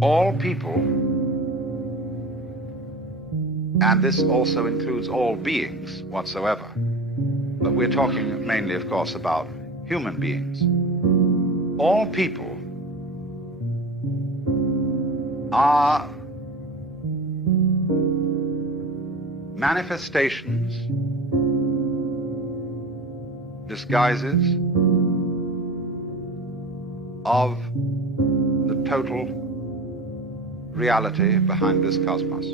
all people, and this also includes all beings whatsoever, but we're talking mainly, of course, about human beings. All people are manifestations, disguises of the total reality behind this cosmos.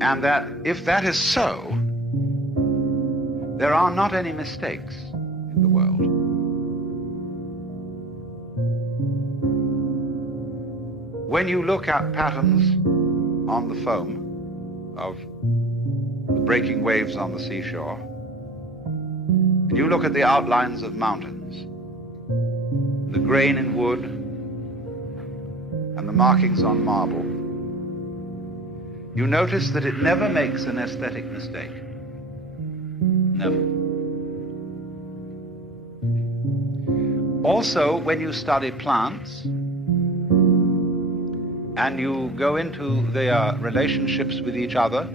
And that if that is so, there are not any mistakes in the world. When you look at patterns on the foam of the breaking waves on the seashore, and you look at the outlines of mountains, the grain in wood, and the markings on marble, you notice that it never makes an aesthetic mistake. Never. Also, when you study plants and you go into their relationships with each other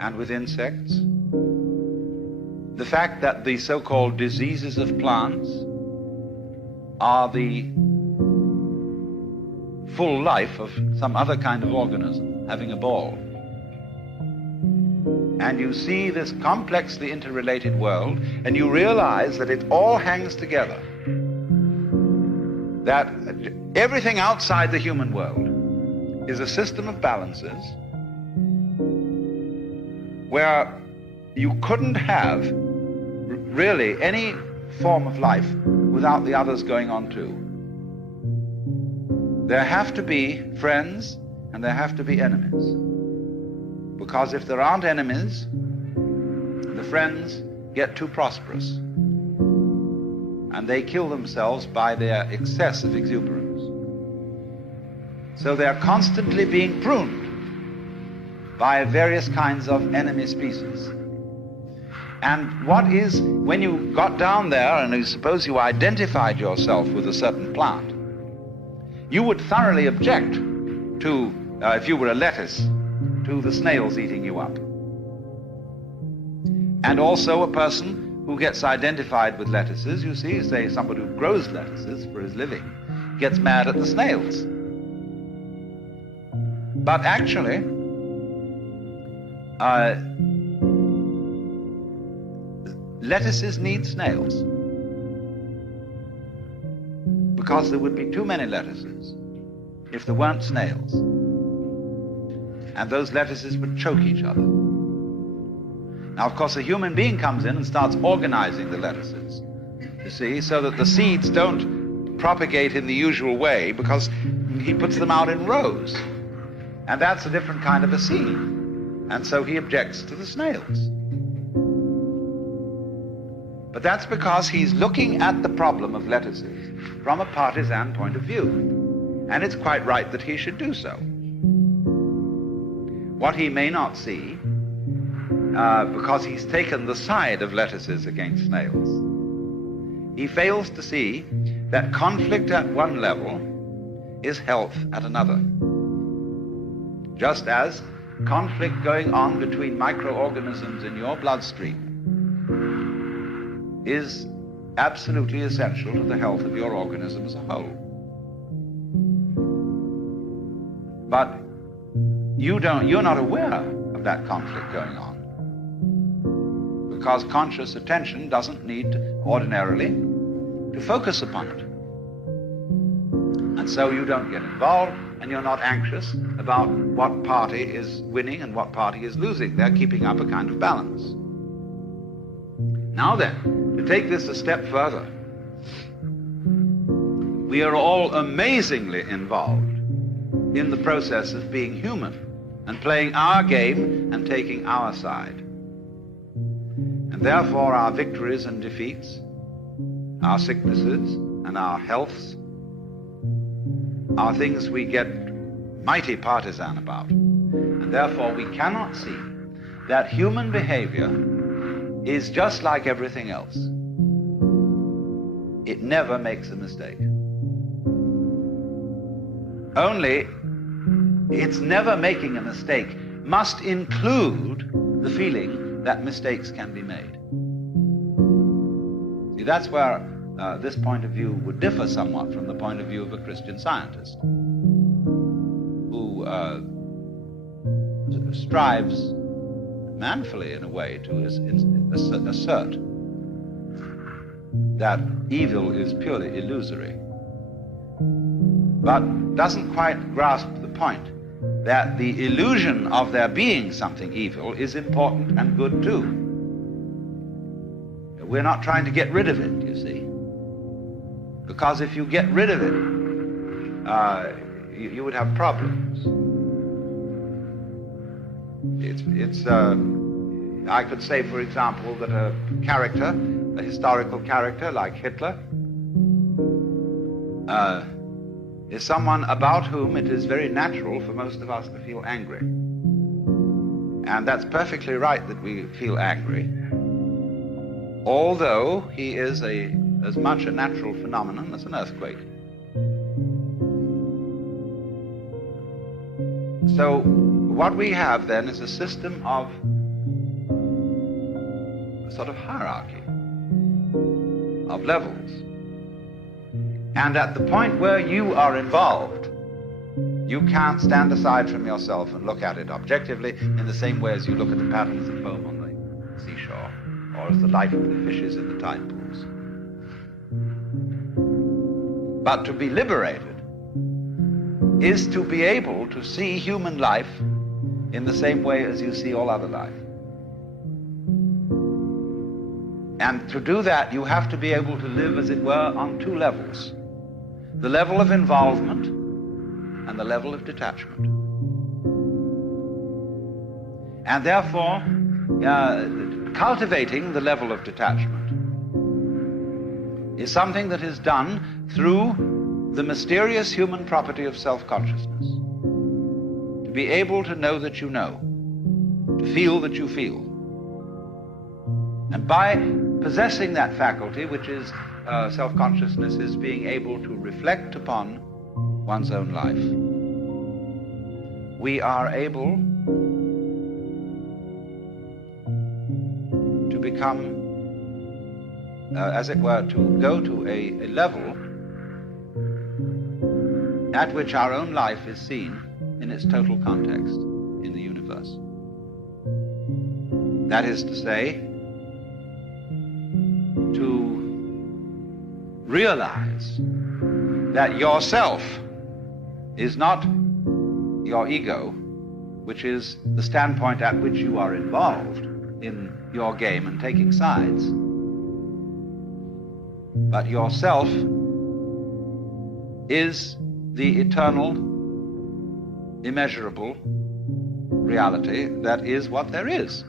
and with insects, the fact that the so-called diseases of plants are the full life of some other kind of organism having a ball. And you see this complexly interrelated world, and you realize that it all hangs together. That everything outside the human world is a system of balances where you couldn't have really any form of life without the others going on too. There have to be friends and there have to be enemies. Because if there aren't enemies, the friends get too prosperous and they kill themselves by their excess of exuberance. So they're constantly being pruned by various kinds of enemy species. And what is, when you got down there and you suppose you identified yourself with a certain plant, you would thoroughly object to, if you were a lettuce, to the snails eating you up. And also a person who gets identified with lettuces, you see, say somebody who grows lettuces for his living, gets mad at the snails. But actually, lettuces need snails because there would be too many lettuces if there weren't snails. And those lettuces would choke each other. Now, of course, a human being comes in and starts organizing the lettuces, you see, so that the seeds don't propagate in the usual way because he puts them out in rows. And that's a different kind of a seed. And so he objects to the snails. But that's because he's looking at the problem of lettuces from a partisan point of view. And it's quite right that he should do so. What he may not see, because he's taken the side of lettuces against snails, he fails to see that conflict at one level is health at another. Just as conflict going on between microorganisms in your bloodstream is absolutely essential to the health of your organism as a whole. But you're not aware of that conflict going on because conscious attention doesn't need ordinarily to focus upon it. And so you don't get involved and you're not anxious about what party is winning and what party is losing. They're keeping up a kind of balance. Now then, to take this a step further, we are all amazingly involved in the process of being human and playing our game and taking our side. And therefore our victories and defeats, our sicknesses and our healths, are things we get mighty partisan about. And therefore we cannot see that human behavior is just like everything else. it never makes a mistake. Only its never making a mistake must include the feeling that mistakes can be made. See, that's where this point of view would differ somewhat from the point of view of a Christian Scientist who strives manfully, in a way, to assert that evil is purely illusory, but doesn't quite grasp the point that the illusion of there being something evil is important and good too. We're not trying to get rid of it, you see, because if you get rid of it, you would have problems. I could say, for example, that a character, a historical character like Hitler, is someone about whom it is very natural for most of us to feel angry. And that's perfectly right that we feel angry, although he is as much a natural phenomenon as an earthquake. So what we have then is a system of a sort of hierarchy of levels. And at the point where you are involved, you can't stand aside from yourself and look at it objectively in the same way as you look at the patterns of foam on the seashore, or as the life of the fishes in the tide pools. But to be liberated is to be able to see human life in the same way as you see all other life. And to do that, you have to be able to live, as it were, on two levels: the level of involvement and the level of detachment. And therefore, cultivating the level of detachment is something that is done through the mysterious human property of self-consciousness. To be able to know that you know, to feel that you feel. And by possessing that faculty, which is self-consciousness, is being able to reflect upon one's own life, we are able to become, as it were, to go to a level at which our own life is seen in its total context in the universe. That is to say, to realize that yourself is not your ego, which is the standpoint at which you are involved in your game and taking sides, but yourself is the eternal, immeasurable reality that is what there is.